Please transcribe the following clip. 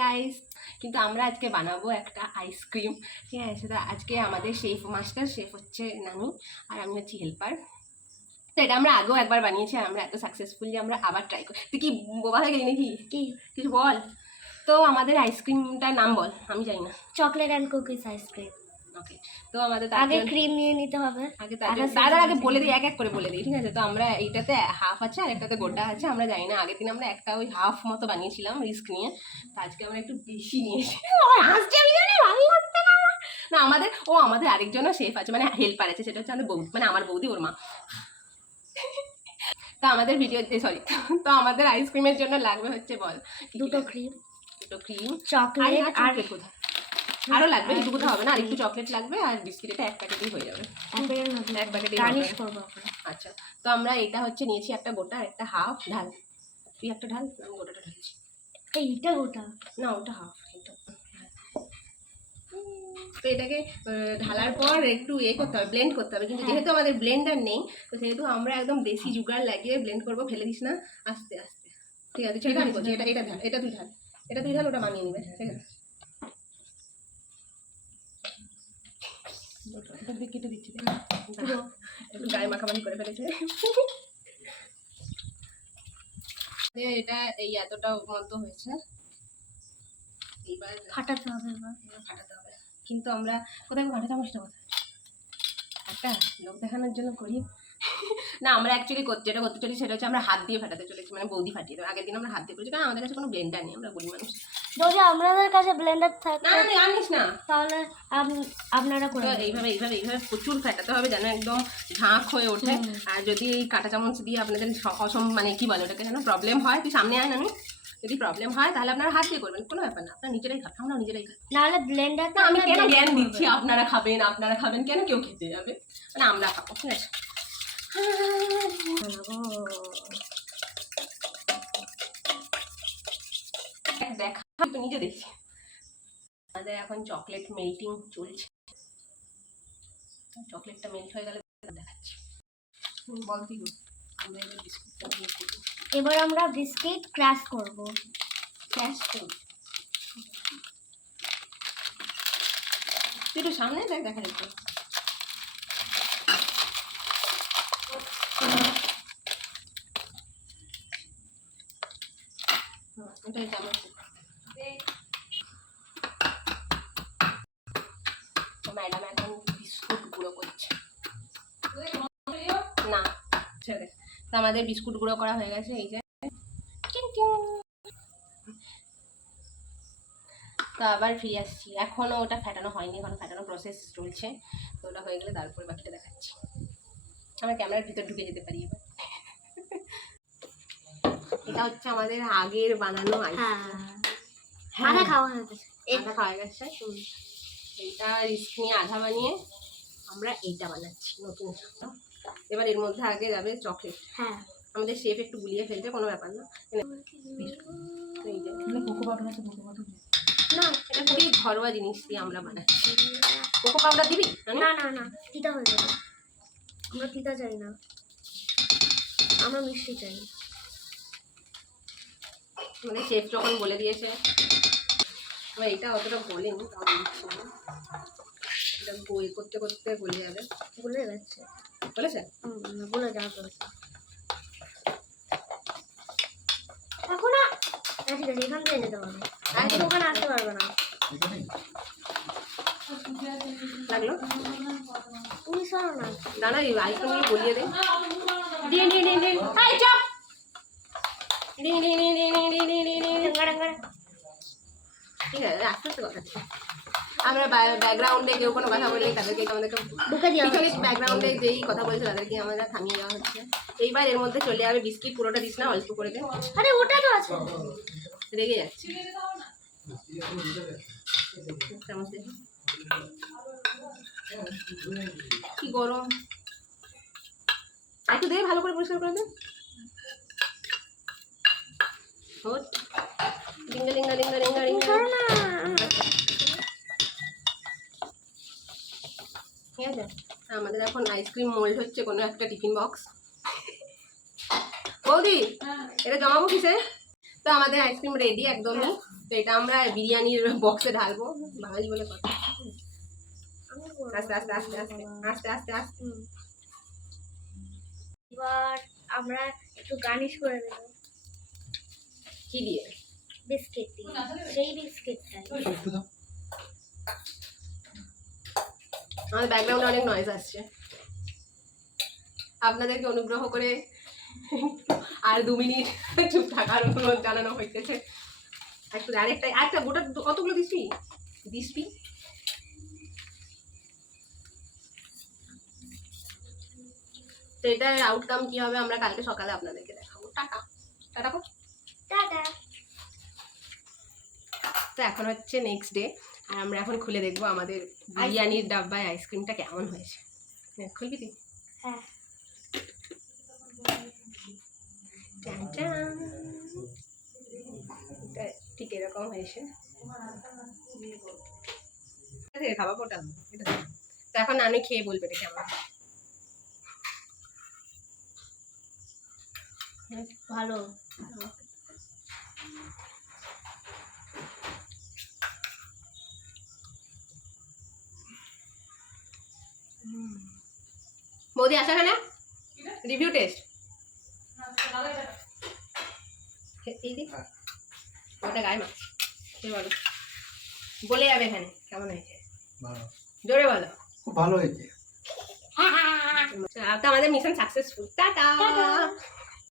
Guys, কিন্তু আমরা আজকে বানাবো একটা আইসক্রিম। ঠিক আছে, সেটা আজকে আমাদের শেফ মাস্টার শেফ হচ্ছে নানু আর আমি হচ্ছি হেল্পার। তো এটা আমরা আগেও একবার বানিয়েছি আর আমরা এত সাকসেসফুলি আমরা আবার ট্রাই করি। তুই কি বোবা হয়ে গেলি নাকি? কি কিছু বল। তো আমাদের আইসক্রিমটার নাম বল, আমি জানি না। Chocolate and cookies ice cream. Okay, তো আমাদের আগে ক্রিম নিয়ে নিতে হবে। দাদা আগে বলে দিই, এক এক করে বলে দিই। ঠিক আছে, তো আমরা এইটাতে হাফ আছে আর একটাতে গোটা আছে। আমরা জানি না, আগের দিন আমরা একটা ওই হাফ মতো বানিয়েছিলাম রিস্ক নিয়ে। তো আজকে আমরা একটু বেশি নিয়েছি। হাসছি আমি, জানি আমি করতে না। আমাদের আরেকজনও শেফ আছে, মানে হেল্পার আছে, সেটা হচ্ছে আমাদের বৌদি, মানে আমার বৌদি ওর মা। তো আমাদের তো আমাদের আইসক্রিমের জন্য লাগবে হচ্ছে বল, দুটো ক্রিম চকলেট আর কোথায় আরো লাগবে, কিছু কোথাও হবে না। আর একটু চকলেট লাগবে আর বিস্কিট, এটা এক প্যাকেটেই হয়ে যাবে। এক প্যাকেটেই গার্নিশ করব। আচ্ছা, তো আমরা এটা হচ্ছে নিয়েছি একটা গোটা আর একটা হাফ। ঢাল, তুই একটা ঢাল, আমি গোটাটা ঢালছি। এইটা গোটা না, ওটা হাফ। এটা তো এটাকে ঢালার পর একটু করতে হবে, ব্লেন্ড করতে হবে। কিন্তু যেহেতু আমাদের ব্লেন্ডার নেই, তো সেহেতু আমরা একদম দেশি জুগার লাগিয়ে ব্লেন্ড করবো। ফেলে দিস না, আস্তে আস্তে। ঠিক আছে, সেটা আমি করছি। এটা ঢাল, এটা তুই ঢাল, ওটা মানিয়ে নিবে। ঠিক আছে, কেটে দিচ্ছি, একটু গায়ে মাখামাখি করে ফেলেছে। এটা এই এতটা মতো হয়েছে, এইবার ফাটাতে হবে। কিন্তু আমরা কোথায় ফাটা চামচটা একটা লোক দেখানোর জন্য করি না। আমরা অ্যাকচুয়ালি যেটা করতে চলেছি সেটা হচ্ছে আমরা হাত দিয়ে ফাটাতে চলেছি, মানে বৌদি ফাটিয়ে দেবো। আগের দিন আমরা হাত দিয়ে করেছি, কারণ আমাদের কাছে কোনো ব্লেন্ডার নেই, আমরা গরিব মানুষ। যদি আপনাদের কাছে ব্লেন্ডার থাকে না আনিস না, তাহলে আপনারা করে এইভাবে প্রচুর ফাটাতে হবে যেন একদম ঝাঁক হয়ে ওঠে। আর যদি এই কাঁটা চামচ দিয়ে আপনাদের মানে কি বলে ওটাকে, যেন প্রবলেম হয়, তুই সামনে আয় না। যদি প্রবলেম হয় তাহলে আপনারা হাত দিয়ে করবেন, কোনো ব্যাপার না। আপনারা নিজেরাই খান, আমরা নিজেরাই খাই। নাহলে ব্লেন্ডার না, আমি কেন জ্ঞান দিচ্ছি আপনারা খাবেন, কেন কেউ খেতে যাবে, মানে আমরা খাবো। ঠিক আছে, দেখা তো নিজে দেখছি। আমাদের এখন চকলেট মেল্টিং চলছে। চকলেটটা মেল্ট হয়ে গেলে দেখাচ্ছি। বল তুই, এবার আমরা বিস্কিট ক্র্যাশ করব। তুই একটু সামনে দেখা যাচ্ছে। ম্যাডাম এখন বিস্কুট গুঁড়ো করছে না, ছেড়ে। তো আমাদের বিস্কুট গুঁড়ো করা হয়ে গেছে, এই যে। তো আবার ফিরে আসছি। এখনও ওটা ফেটানো হয়নি, এখনো ফেটানো প্রসেস চলছে। তো ওটা হয়ে গেলে তারপরে বাকিটা দেখাচ্ছি। আমরা ক্যামেরার ভিতর ঢুকে যেতে পারি এবার। এটা হচ্ছে আমাদের আগের বানানো আধা খাওয়া হয়ে গেছে। এইটা রিস্ক নিয়ে আধা বানিয়ে আমরা এইটা বানাচ্ছি নতুন। এবার এর মধ্যে আগে যাবে চকলেট। আমাদের শেফ একটু গুলিয়ে ফেলছে, কোনো ব্যাপার না। না, এটা খুবই ঘরোয়া জিনিস দিয়ে আমরা বানাচ্ছি। কোকো পাউডার দিবি? না, তিতা হয়ে যাবে। আমরা তিতা চাই না, আমরা মিষ্টি চাই। আমাদের শেফ যখন বলে দিয়েছে, এটা অতটা বলেনি, এটা বই করতে করতে গলে যাবে। গলে যাচ্ছে, বলেছে? গলে যাওয়া বলেছে। এখন ঠিক আছে, এখান থেকে যেতে পারবে, ওখানে আসতে পারবে না। লাগলো? তুমি সরো না, দাঁড়া, এই আইসক্রিমগুলো গলিয়ে দে। ঠিক আছে, আস্তে আস্তে কথা। আমরা ব্যাকগ্রাউন্ডে কেউ কোনো কথা বললে তাদেরকে আমাদেরকে ব্যাকগ্রাউন্ডে যেই কথা বলছে তাদেরকে আমরা থামিয়ে দেওয়া হচ্ছে। এইবার এর মধ্যে চলে যাবে বিস্কিট। পুরোটা দিস না, অল্প করে দে। আরে ওটা তো আছে, রেগে যাচ্ছে। কি গরম, একটু দে, ভালো করে পরিষ্কার করে দে। ঠিক আছে, আমাদের এখন আইসক্রিম মোল্ড হচ্ছে কোনো একটা টিফিন বক্স। বৌদি, এটা জমাবো কিসে? তো আমাদের আইসক্রিম রেডি একদমই। তো এটা আমরা বিরিয়ানির বক্সে ঢালবো, বাঙালি বলে কথা। আমি বলবো। আস্তে আস্তে আস্তে আস্তে আস্তে আস্তে আস্তে। হুম। এবার আমরা একটু গার্নিশ করে দেবো কি দিয়ে? বিস্কিট দিয়ে, সেই বিস্কিটটাই। আমাদের ব্যাকগ্রাউন্ডে অনেক নয়েজ আসছে, আপনাদেরকে অনুগ্রহ করে আর 2 মিনিট চুপ থাকার অনুরোধ জানানো হইতেছে। একটু আরেকটা গোটা কতগুলো দিসপি তো এটার আউটকাম কি হবে আমরা কালকে সকালে আপনাদেরকে দেখাবো। টাটা টাটা কর। টাটা। তো এখন হচ্ছে নেক্সট ডে, আর আমরা এখন খুলে দেখবো আমাদের বিরিয়ানির ডাব্বায় আইসক্রিমটা কেমন হয়েছে। খুলবি তুই? হ্যাঁ। টান টান। এটা ঠিক এরকম হয়েছে। খাবার পোটা তো এখন নানি খেয়ে বলবে এটা কেমন। ভালো। বৌদি আসা কেন? রিভিউ টেস্ট এই দিক ওটা গায়ে মাছ বলো, বলে যাবে এখানে কেমন হয়েছে, জোরে বলো। খুব ভালো হয়েছে। তো আমাদের মিশন সাকসেসফুল। টাটা।